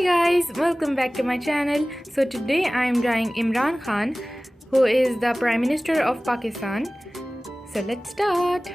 Hi guys, welcome back to my channel. So today I am drawing Imran Khan, who is the Prime Minister of Pakistan. So let's start.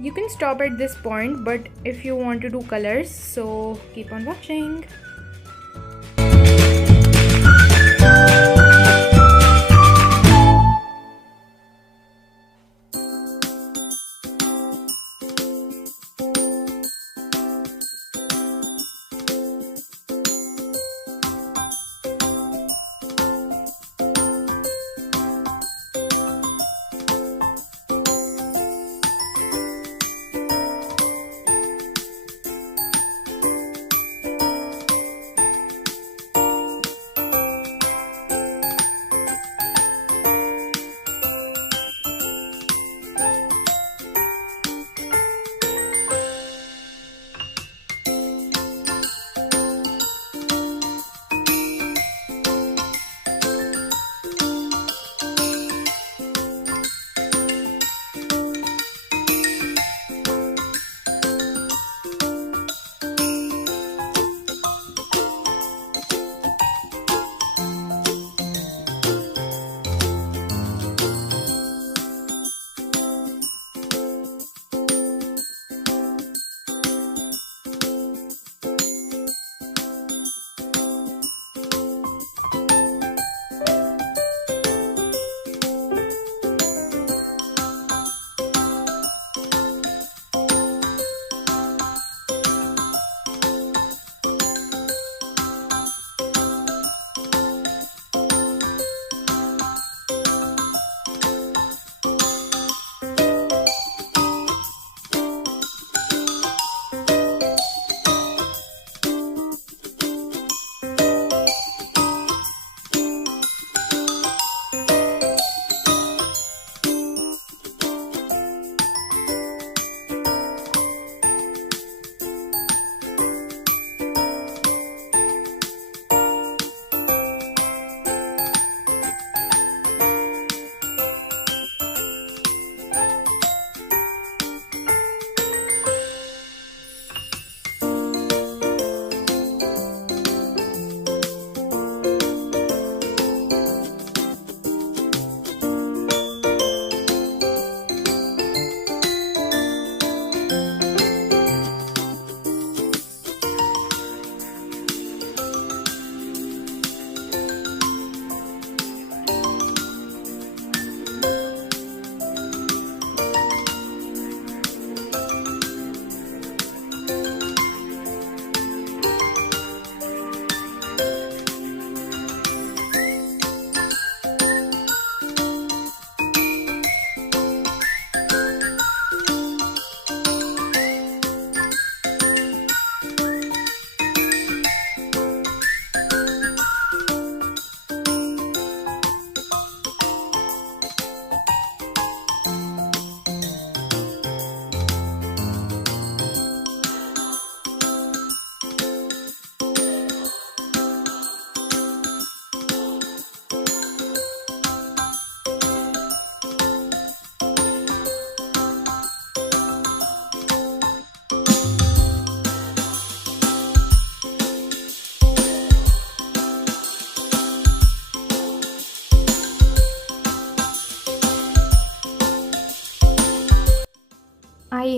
You can stop at this point, but if you want to do colors, so keep on watching.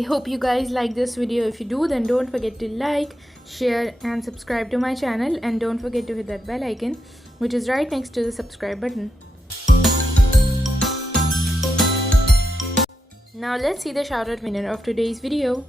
hope you guys like this video. If you do, then don't forget to like, share and subscribe to my channel, and don't forget to hit that bell icon which is right next to the subscribe button. Now let's see the shoutout winner of today's video.